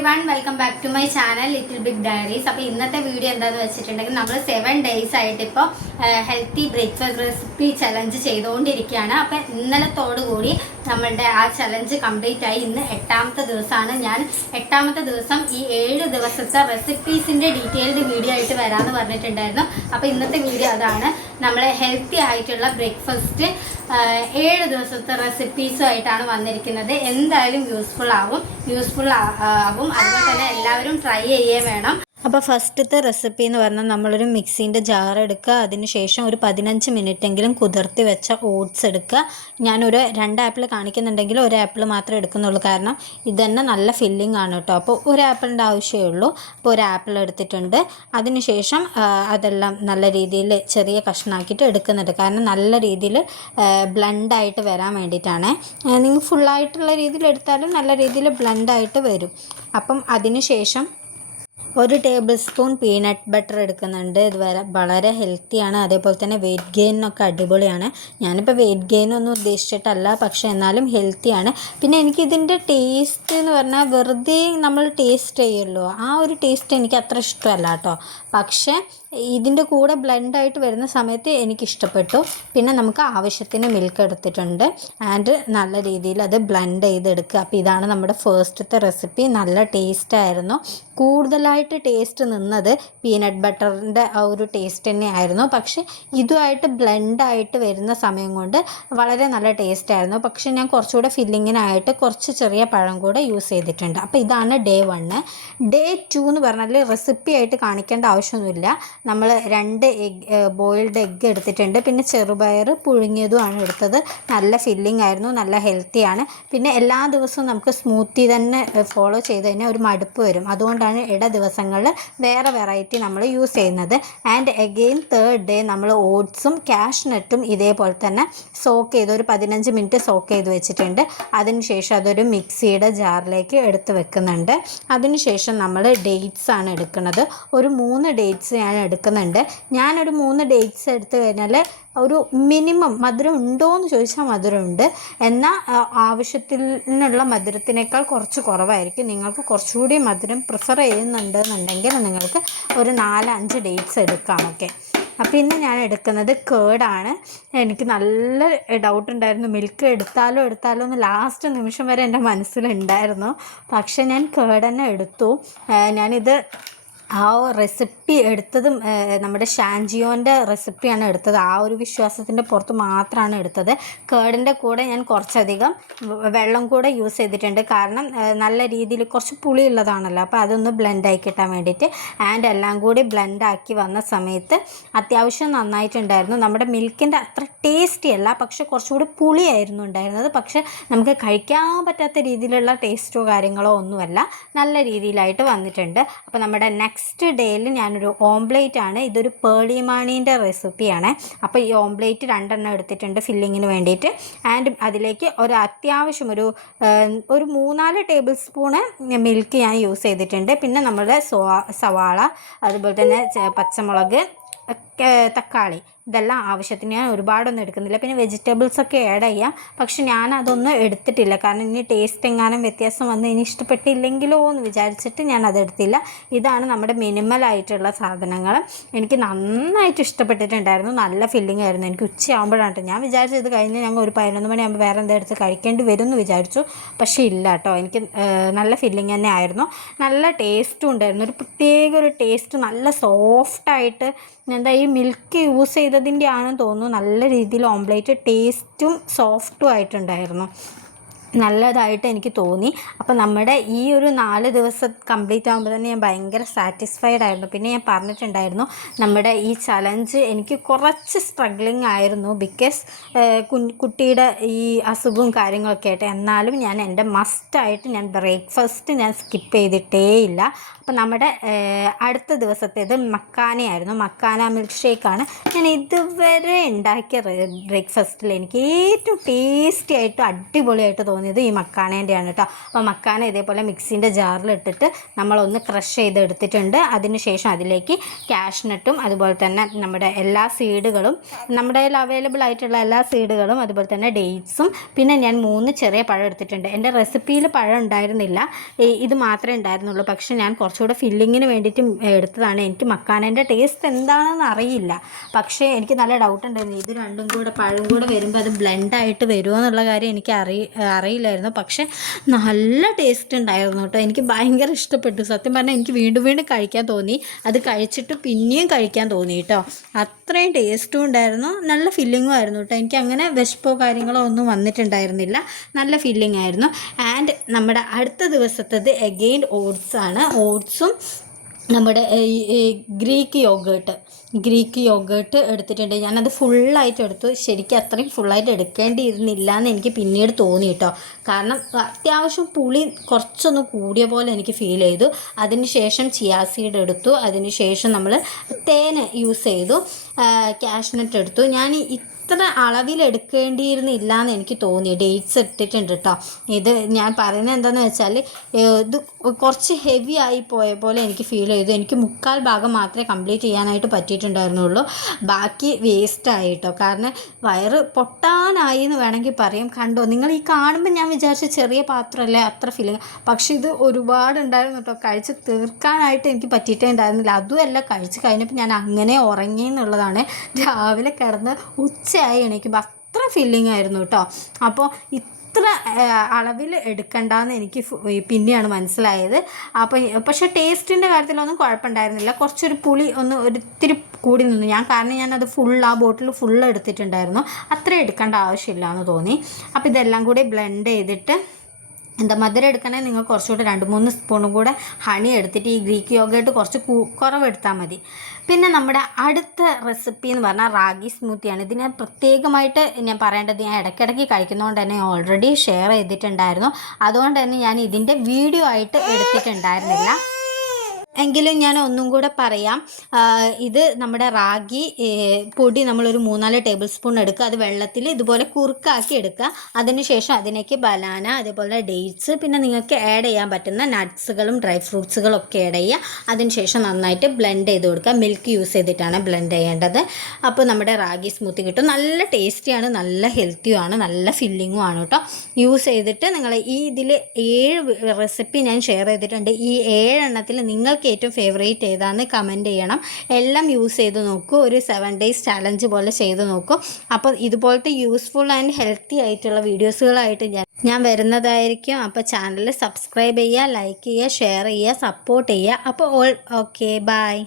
Everyone welcome back to my channel little big diaries. അപ്പോൾ ഇന്നത്തെ video എന്താണെന്ന് വെച്ചിട്ടുണ്ടെങ്കിൽ നമ്മൾ 7 days ആയിട്ട് ഇപ്പോൾ ഹെൽത്തി ബ്രേക്ക്ഫാസ്റ്റ് റെസിപ്പി ചലഞ്ച് ചെയ്തുകൊണ്ടിരിക്കുകയാണ്. അപ്പോൾ ഇന്നലത്തോടു കൂടി നമ്മളുടെ ആ ചലഞ്ച് കംപ്ലീറ്റ് ആയി. ഇന്ന് 8ാമത്തെ ദിവസമാണ്. ഞാൻ 8ാമത്തെ ദിവസം ഈ 7 ദിവസത്തെ റെസിപ്പീസിൻ്റെ ഡീറ്റെയിൽഡ് വീഡിയോ ആയിട്ട് വരാമെന്ന് പറഞ്ഞിട്ടുണ്ടായിരുന്നു. അപ്പോൾ ഇന്നത്തെ വീഡിയോ അതാണ്. നമ്മൾ ഹെൽത്തി ആയിട്ടുള്ള ബ്രേക്ക്ഫാസ്റ്റ് 7 ദിവസത്തെ റെസിപ്പീസുമായിട്ടാണ് വന്നിരിക്കുന്നത്. എന്തായാലും യൂസ്ഫുൾ ആവും. അതുപോലെ തന്നെ എല്ലാവരും ട്രൈ ചെയ്യുകയും വേണം. അപ്പോൾ ഫസ്റ്റത്തെ റെസിപ്പി എന്ന് പറഞ്ഞാൽ നമ്മളൊരു മിക്സീൻ്റെ ജാർ എടുക്കുക. അതിനുശേഷം ഒരു 15 മിനിറ്റെങ്കിലും കുതിർത്തി വെച്ച ഓട്സ് എടുക്കുക. ഞാനൊരു 2 ആപ്പിൾ കാണിക്കുന്നുണ്ടെങ്കിൽ 1 ആപ്പിൾ മാത്രമേ എടുക്കുന്നുള്ളൂ, കാരണം ഇതന്നെ നല്ല ഫില്ലിംഗ് ആണ് കേട്ടോ. അപ്പോൾ 1 ആപ്പിളിൻ്റെ ആവശ്യമേ ഉള്ളൂ. അപ്പോൾ 1 ആപ്പിൾ എടുത്തിട്ടുണ്ട്. അതിനുശേഷം അതെല്ലാം നല്ല രീതിയിൽ ചെറിയ കഷ്ണാക്കിയിട്ട് എടുക്കുന്നുണ്ട്, കാരണം നല്ല രീതിയിൽ ബ്ലെൻഡായിട്ട് വരാൻ വേണ്ടിയിട്ടാണ്. നിങ്ങൾ ഫുള്ളായിട്ടുള്ള രീതിയിൽ എടുത്താലും നല്ല രീതിയിൽ ബ്ലെൻഡായിട്ട് വരും. അപ്പം അതിനുശേഷം 1 ടേബിൾ സ്പൂൺ പീനട്ട് ബട്ടർ എടുക്കുന്നുണ്ട്. ഇത് വളരെ ഹെൽത്തിയാണ്. അതേപോലെ തന്നെ വെയിറ്റ് ഗെയിനൊക്കെ അടിപൊളിയാണ്. ഞാനിപ്പോൾ വെയിറ്റ് ഗെയിനൊന്നും ഉദ്ദേശിച്ചിട്ടല്ല, പക്ഷേ എന്നാലും ഹെൽത്തിയാണ്. പിന്നെ എനിക്കിതിൻ്റെ ടേസ്റ്റ് എന്ന് പറഞ്ഞാൽ വെറുതെ നമ്മൾ ടേസ്റ്റ് ചെയ്യുമല്ലോ, ആ ഒരു ടേസ്റ്റ് എനിക്ക് അത്ര ഇഷ്ടമല്ല കേട്ടോ. പക്ഷേ ഇതിൻ്റെ കൂടെ ബ്ലെൻഡായിട്ട് വരുന്ന സമയത്ത് എനിക്കിഷ്ടപ്പെട്ടു. പിന്നെ നമുക്ക് ആവശ്യത്തിന് മിൽക്ക് എടുത്തിട്ടുണ്ട് ആൻഡ് നല്ല രീതിയിൽ അത് ബ്ലെൻഡ് ചെയ്തെടുക്കുക. അപ്പോൾ ഇതാണ് നമ്മുടെ ഫസ്റ്റത്തെ റെസിപ്പി. നല്ല ടേസ്റ്റായിരുന്നു. കൂടുതലായിട്ട് ടേസ്റ്റ് നിന്നത് പീനട്ട് ബട്ടറിൻ്റെ ആ ഒരു ടേസ്റ്റ് തന്നെയായിരുന്നു. പക്ഷേ ഇതുമായിട്ട് ബ്ലെൻഡായിട്ട് വരുന്ന സമയം കൊണ്ട് വളരെ നല്ല ടേസ്റ്റായിരുന്നു. പക്ഷേ ഞാൻ കുറച്ചുകൂടെ ഫില്ലിങ്ങിനായിട്ട് കുറച്ച് ചെറിയ പഴം കൂടെ യൂസ് ചെയ്തിട്ടുണ്ട്. അപ്പോൾ ഇതാണ് ഡേ 1. ഡേ 2 എന്ന് പറഞ്ഞാൽ റെസിപ്പി ആയിട്ട് കാണിക്കേണ്ട ആവശ്യമൊന്നുമില്ല. നമ്മൾ 2 ബോയിൽഡ് എഗ്ഗ് എടുത്തിട്ടുണ്ട്. പിന്നെ ചെറുപയർ പുഴുങ്ങിയതുമാണ് എടുത്തത്. നല്ല ഫില്ലിംഗ് ആയിരുന്നു, നല്ല ഹെൽത്തിയാണ്. പിന്നെ എല്ലാ ദിവസവും നമുക്ക് സ്മൂത്തി തന്നെ ഫോളോ ചെയ്ത് കഴിഞ്ഞാൽ ഒരു മടുപ്പ് വരും. അതുകൊണ്ടാണ് ഇട ദിവസങ്ങളിൽ വേറെ വെറൈറ്റി നമ്മൾ യൂസ് ചെയ്യുന്നത്. ആൻഡ് അഗെയിൻ 3rd ഡേ നമ്മൾ ഓട്സും കാഷ്നട്ടും ഇതേപോലെ തന്നെ സോക്ക് ചെയ്ത് ഒരു 15 മിനിറ്റ് സോക്ക് ചെയ്ത് വെച്ചിട്ടുണ്ട്. അതിനുശേഷം അതൊരു മിക്സിയുടെ ജാറിലേക്ക് എടുത്ത് വെക്കുന്നുണ്ട്. അതിനുശേഷം നമ്മൾ ഡേറ്റ്സ് ആണ് എടുക്കുന്നത്. ഒരു 3 ഡേറ്റ്സ് ഞാൻ എടുക്കുന്നുണ്ട്. ഞാനൊരു 3 ഡേറ്റ്സ് എടുത്തു കഴിഞ്ഞാൽ ഒരു മിനിമം മധുരം ഉണ്ടോ എന്ന് ചോദിച്ചാൽ മധുരമുണ്ട്, എന്നാൽ ആവശ്യത്തിനുള്ള മധുരത്തിനേക്കാൾ കുറച്ച് കുറവായിരിക്കും. നിങ്ങൾക്ക് കുറച്ചുകൂടി മധുരം പ്രിഫർ ചെയ്യുന്നുണ്ടെന്നുണ്ടെങ്കിൽ നിങ്ങൾക്ക് ഒരു 4-5 ഡേറ്റ്സ് എടുക്കാം. ഓക്കെ, അപ്പോൾ ഇന്ന് ഞാൻ എടുക്കുന്നത് കേർഡാണ്. എനിക്ക് നല്ല ഡൗട്ട് ഉണ്ടായിരുന്നു, മിൽക്ക് എടുത്താലോ എന്ന് ലാസ്റ്റ് നിമിഷം വരെ എൻ്റെ മനസ്സിലുണ്ടായിരുന്നു. പക്ഷേ ഞാൻ കേർഡ് തന്നെ എടുത്തു. ഞാനിത് ആ റെസിപ്പി എടുത്തതും നമ്മുടെ ഷാൻജിയോൻ്റെ റെസിപ്പിയാണ് എടുത്തത്. ആ ഒരു വിശ്വാസത്തിൻ്റെ പുറത്ത് മാത്രമാണ് എടുത്തത്. കേർഡിൻ്റെ കൂടെ ഞാൻ കുറച്ചധികം വെള്ളം കൂടെ യൂസ് ചെയ്തിട്ടുണ്ട്, കാരണം നല്ല രീതിയിൽ കുറച്ച് പുളിയുള്ളതാണല്ലോ. അപ്പോൾ അതൊന്ന് ബ്ലെൻഡാക്കി കിട്ടാൻ വേണ്ടിയിട്ട്. ആൻഡ് എല്ലാം കൂടി ബ്ലെൻഡാക്കി വന്ന സമയത്ത് അത്യാവശ്യം നന്നായിട്ടുണ്ടായിരുന്നു. നമ്മുടെ മിൽക്കിൻ്റെ അത്ര ടേസ്റ്റി അല്ല, പക്ഷെ കുറച്ചുകൂടി പുളിയായിരുന്നു ഉണ്ടായിരുന്നത്. പക്ഷെ നമുക്ക് കഴിക്കാൻ പറ്റാത്ത രീതിയിലുള്ള ടേസ്റ്റോ കാര്യങ്ങളോ ഒന്നുമല്ല, നല്ല രീതിയിലായിട്ട് വന്നിട്ടുണ്ട്. അപ്പോൾ നമ്മുടെ നെക്സ്റ്റ് ഡേയിൽ ഞാനൊരു ഓംപ്ലേറ്റ് ആണ്, ഇതൊരു പേളിമാണീൻ്റെ റെസിപ്പിയാണ്. അപ്പോൾ ഈ ഓംപ്ലേറ്റ് 2 എണ്ണം എടുത്തിട്ടുണ്ട് ഫില്ലിങ്ങിന് വേണ്ടിയിട്ട്. ആൻഡ് അതിലേക്ക് ഒരു അത്യാവശ്യം ഒരു 3-4 ടേബിൾ സ്പൂണ് മിൽക്ക് ഞാൻ യൂസ് ചെയ്തിട്ടുണ്ട്. പിന്നെ നമ്മളുടെ സവാള, അതുപോലെ തന്നെ പച്ചമുളക്, തക്കാളി, ഇതെല്ലാം ആവശ്യത്തിന്. ഞാൻ ഒരുപാടൊന്നും എടുക്കുന്നില്ല. പിന്നെ വെജിറ്റബിൾസൊക്കെ ആഡ് ചെയ്യാം, പക്ഷെ ഞാനതൊന്നും എടുത്തിട്ടില്ല, കാരണം ഇനി ടേസ്റ്റ് എങ്ങാനും വ്യത്യാസം വന്ന് ഇനി ഇഷ്ടപ്പെട്ടില്ലെങ്കിലോ എന്ന് വിചാരിച്ചിട്ട് ഞാൻ അതെടുത്തില്ല. ഇതാണ് നമ്മുടെ മിനിമലായിട്ടുള്ള സാധനങ്ങൾ. എനിക്ക് നന്നായിട്ട് ഇഷ്ടപ്പെട്ടിട്ടുണ്ടായിരുന്നു. നല്ല ഫില്ലിംഗ് ആയിരുന്നു. എനിക്ക് ഉച്ചയാകുമ്പോഴാണ് ഞാൻ വിചാരിച്ചത് കഴിഞ്ഞ് ഞങ്ങൾ ഒരു 11 മണിയാകുമ്പോൾ വേറെ എന്താ എടുത്ത് കഴിക്കേണ്ടി വരും എന്ന് വിചാരിച്ചു. പക്ഷേ ഇല്ല കേട്ടോ, എനിക്ക് നല്ല ഫില്ലിംഗ് തന്നെ ആയിരുന്നു. നല്ല ടേസ്റ്റും ഉണ്ടായിരുന്നു. ഒരു പ്രത്യേക ഒരു ടേസ്റ്റ്, നല്ല സോഫ്റ്റായിട്ട്. എന്താ ഈ മിൽക്ക് യൂസ് ചെയ്തതിൻ്റെ ആണെന്ന് തോന്നുന്നു, നല്ല രീതിയിൽ ഓംപ്ലേറ്റ് ടേസ്റ്റും സോഫ്റ്റും ആയിട്ടുണ്ടായിരുന്നു. നല്ലതായിട്ട് എനിക്ക് തോന്നി. അപ്പോൾ നമ്മുടെ ഈ ഒരു 4 ദിവസം കംപ്ലീറ്റ് ആകുമ്പോൾ തന്നെ ഞാൻ ഭയങ്കര സാറ്റിസ്ഫൈഡ് ആയിരുന്നു. പിന്നെ ഞാൻ പറഞ്ഞിട്ടുണ്ടായിരുന്നു നമ്മുടെ ഈ ചലഞ്ച് എനിക്ക് കുറച്ച് സ്ട്രഗ്ലിംഗ് ആയിരുന്നു, ബിക്കോസ് കുട്ടിയുടെ ഈ അസുഖവും കാര്യങ്ങളൊക്കെ ആയിട്ട്. എന്നാലും ഞാൻ എൻ്റെ മസ്റ്റായിട്ട് ഞാൻ ബ്രേക്ക്ഫാസ്റ്റ് ഞാൻ സ്കിപ്പ് ചെയ്തിട്ടേ ഇല്ല. അപ്പോൾ നമ്മുടെ അടുത്ത ദിവസത്തേത് മക്കാനയായിരുന്നു. മക്കാന മിൽക്ക് ഷേക്കാണ് ഞാൻ ഇതുവരെ ഉണ്ടാക്കിയ ബ്രേക്ക്ഫാസ്റ്റിൽ എനിക്ക് ഏറ്റവും ടേസ്റ്റി ആയിട്ട് അടിപൊളിയായിട്ട് തോന്നി. തോന്നിയത് ഈ മക്കാനേൻ്റെയാണ് കേട്ടോ. അപ്പോൾ മക്കാന ഇതേപോലെ മിക്സിൻ്റെ ജാറിലിട്ടിട്ട് നമ്മളൊന്ന് ക്രഷ് ചെയ്തെടുത്തിട്ടുണ്ട്. അതിനുശേഷം അതിലേക്ക് കാഷ്നട്ടും അതുപോലെ തന്നെ നമ്മുടെ എല്ലാ സീഡുകളും, നമ്മുടെ കയ്യിൽ അവൈലബിൾ ആയിട്ടുള്ള എല്ലാ സീഡുകളും, അതുപോലെ തന്നെ ഡേറ്റ്സും, പിന്നെ ഞാൻ 3 ചെറിയ പഴം എടുത്തിട്ടുണ്ട്. എൻ്റെ റെസിപ്പിയിൽ പഴം ഉണ്ടായിരുന്നില്ല, ഇത് മാത്രമേ ഉണ്ടായിരുന്നുള്ളൂ. പക്ഷേ ഞാൻ കുറച്ചുകൂടെ ഫില്ലിങ്ങിന് വേണ്ടിയിട്ട് എടുത്തതാണ്. എനിക്ക് മക്കാനേൻ്റെ ടേസ്റ്റ് എന്താണെന്ന് അറിയില്ല, പക്ഷേ എനിക്ക് നല്ല ഡൗട്ട് ഉണ്ടായിരുന്നു ഇത് രണ്ടും കൂടെ പഴം കൂടെ വരുമ്പോൾ അത് ബ്ലെൻഡായിട്ട് വരുമോ എന്നുള്ള കാര്യം എനിക്ക് അറിയില്ലായിരുന്നു. പക്ഷേ നല്ല ടേസ്റ്റ് ഉണ്ടായിരുന്നു കേട്ടോ. എനിക്ക് ഭയങ്കര ഇഷ്ടപ്പെട്ടു. സത്യം പറഞ്ഞാൽ എനിക്ക് വീണ്ടും വീണ്ടും കഴിക്കാൻ തോന്നി. അത് കഴിച്ചിട്ട് പിന്നെയും കഴിക്കാൻ തോന്നി കേട്ടോ. അത്രയും ടേസ്റ്റും ഉണ്ടായിരുന്നു, നല്ല ഫില്ലിങ്ങും ആയിരുന്നു കേട്ടോ. എനിക്ക് അങ്ങനെ വിശപ്പോ കാര്യങ്ങളോ ഒന്നും വന്നിട്ടുണ്ടായിരുന്നില്ല, നല്ല ഫില്ലിംഗ് ആയിരുന്നു. ആൻഡ് നമ്മുടെ അടുത്ത ദിവസത്തേത് എഗെയിൻ ഓട്സാണ്. ഓട്സും നമ്മുടെ ഗ്രീക്ക് യോഗേർട്ട് എടുത്തിട്ടുണ്ട്. ഞാനത് ഫുള്ളായിട്ട് എടുത്തു. ശരിക്കും അത്രയും ഫുള്ളായിട്ട് എടുക്കേണ്ടിയിരുന്നില്ല എന്ന് എനിക്ക് പിന്നീട് തോന്നി കേട്ടോ. കാരണം അത്യാവശ്യം പുളി കുറച്ചൊന്ന് കൂടിയ പോലെ എനിക്ക് ഫീൽ ചെയ്തു. അതിനുശേഷം ചിയാ സീഡ് എടുത്തു. അതിനുശേഷം നമ്മൾ തേന് യൂസ് ചെയ്തു, കാഷ്നട്ട് എടുത്തു. ഞാൻ ഇത്ര അളവിലെടുക്കേണ്ടിയിരുന്നില്ല എന്ന് എനിക്ക് തോന്നി. ഡേറ്റ്സ് ഇട്ടിട്ടുണ്ട് കേട്ടോ. ഇത് ഞാൻ പറയുന്നത് എന്താണെന്ന് വെച്ചാൽ ഇത് കുറച്ച് ഹെവി ആയി പോയ പോലെ എനിക്ക് ഫീൽ ചെയ്തു. എനിക്ക് 3/4 ഭാഗം മാത്രമേ കംപ്ലീറ്റ് ചെയ്യാനായിട്ട് പറ്റിയിട്ടുണ്ടായിരുന്നുള്ളൂ, ബാക്കി വേസ്റ്റായി കേട്ടോ. കാരണം വയറ് പൊട്ടാനായി എന്ന് വേണമെങ്കിൽ പറയും. കണ്ടോ നിങ്ങൾ ഈ കാണുമ്പോൾ ഞാൻ വിചാരിച്ച ചെറിയ പാത്രമല്ലേ അത്ര ഫീലിങ്, പക്ഷേ ഇത് ഒരുപാടുണ്ടായിരുന്നു കേട്ടോ. കഴിച്ച് തീർക്കാനായിട്ട് എനിക്ക് പറ്റിയിട്ടേ ഉണ്ടായിരുന്നില്ല. അതുമല്ല, കഴിച്ച് കഴിഞ്ഞപ്പോൾ ഞാൻ അങ്ങനെ ഉറങ്ങി എന്നുള്ളതാണ്. രാവിലെ കിടന്ന് ഉച്ചയായി എണീക്കുമ്പോൾ അത്ര ഫീലിംഗ് ആയിരുന്നു കേട്ടോ. അപ്പോൾ ഇത്ര അളവിൽ എടുക്കണ്ടെന്ന് എനിക്ക് പിന്നെയാണ് മനസ്സിലായത്. പക്ഷേ ടേസ്റ്റിൻ്റെ കാര്യത്തിലൊന്നും കുഴപ്പമുണ്ടായിരുന്നില്ല. കുറച്ചൊരു പുളി ഒത്തിരി കൂടി നിന്നു കാരണം ഞാനത് ആ ബോട്ടിൽ ഫുള്ള് എടുത്തിട്ടുണ്ടായിരുന്നു. അത്ര എടുക്കേണ്ട ആവശ്യമില്ല എന്ന് തോന്നി. അപ്പോൾ ഇതെല്ലാം കൂടി ബ്ലെൻഡ് ചെയ്തിട്ട് മധുരം എടുക്കണേ നിങ്ങൾ കുറച്ചുകൂടെ 2-3 സ്പൂണും കൂടെ ഹണി എടുത്തിട്ട് ഈ ഗ്രീക്ക് യോഗേർട്ട് കുറച്ച് കുറവെടുത്താൽ മതി. പിന്നെ നമ്മുടെ അടുത്ത റെസിപ്പി എന്ന് പറഞ്ഞാൽ റാഗി സ്മൂത്തിയാണ്. ഇത് ഞാൻ പ്രത്യേകമായിട്ട് ഞാൻ പറയേണ്ടത്, ഞാൻ ഇടയ്ക്കിടയ്ക്ക് കഴിക്കുന്നതുകൊണ്ട് തന്നെ ഓൾറെഡി ഷെയർ ചെയ്തിട്ടുണ്ടായിരുന്നു. അതുകൊണ്ട് തന്നെ ഞാൻ ഇതിൻ്റെ വീഡിയോ ആയിട്ട് എടുത്തിട്ടുണ്ടായിരുന്നില്ല. എങ്കിലും ഞാൻ ഒന്നും കൂടെ പറയാം. ഇത് നമ്മുടെ റാഗി പൊടി നമ്മളൊരു 3-4 ടേബിൾ സ്പൂൺ എടുക്കുക. അത് വെള്ളത്തിൽ ഇതുപോലെ കുറുക്കാക്കി എടുക്കുക. അതിനുശേഷം അതിലേക്ക് ബനാന, അതുപോലെ ഡേറ്റ്സ്, പിന്നെ നിങ്ങൾക്ക് ആഡ് ചെയ്യാൻ പറ്റുന്ന നട്ട്സുകളും ഡ്രൈ ഫ്രൂട്ട്സുകളും ഒക്കെ ആഡ് ചെയ്യുക. അതിനുശേഷം നന്നായിട്ട് ബ്ലെൻഡ് ചെയ്ത് കൊടുക്കുക. മിൽക്ക് യൂസ് ചെയ്തിട്ടാണ് ബ്ലെൻഡ് ചെയ്യേണ്ടത്. അപ്പോൾ നമ്മുടെ റാഗി സ്മൂത്തി കിട്ടും. നല്ല ടേസ്റ്റിയാണ്, നല്ല ഹെൽത്തിയുമാണ്, നല്ല ഫില്ലിങ്ങും ആണ് കേട്ടോ. യൂസ് ചെയ്തിട്ട് നിങ്ങൾ ഇതിൽ 7 റെസിപ്പി ഞാൻ ഷെയർ ചെയ്തിട്ടുണ്ട്. ഈ 7 എണ്ണത്തിൽ നിങ്ങൾക്ക് ഏറ്റവും ഫേവറേറ്റ് ഏതാണെന്ന് കമൻറ്റ് ചെയ്യണം. എല്ലാം യൂസ് ചെയ്ത് നോക്കൂ. ഒരു 7 ഡേയ്സ് ചാലഞ്ച് പോലെ ചെയ്ത് നോക്കൂ. അപ്പോൾ ഇതുപോലത്തെ യൂസ്ഫുൾ ആൻഡ് ഹെൽത്തി ആയിട്ടുള്ള വീഡിയോസുകളായിട്ട് ഞാൻ വരുന്നതായിരിക്കും. അപ്പോൾ ചാനൽ സബ്സ്ക്രൈബ് ചെയ്യുക, ലൈക്ക് ചെയ്യുക, ഷെയർ ചെയ്യുക, സപ്പോർട്ട് ചെയ്യുക. അപ്പോൾ ഓക്കെ, ബൈ.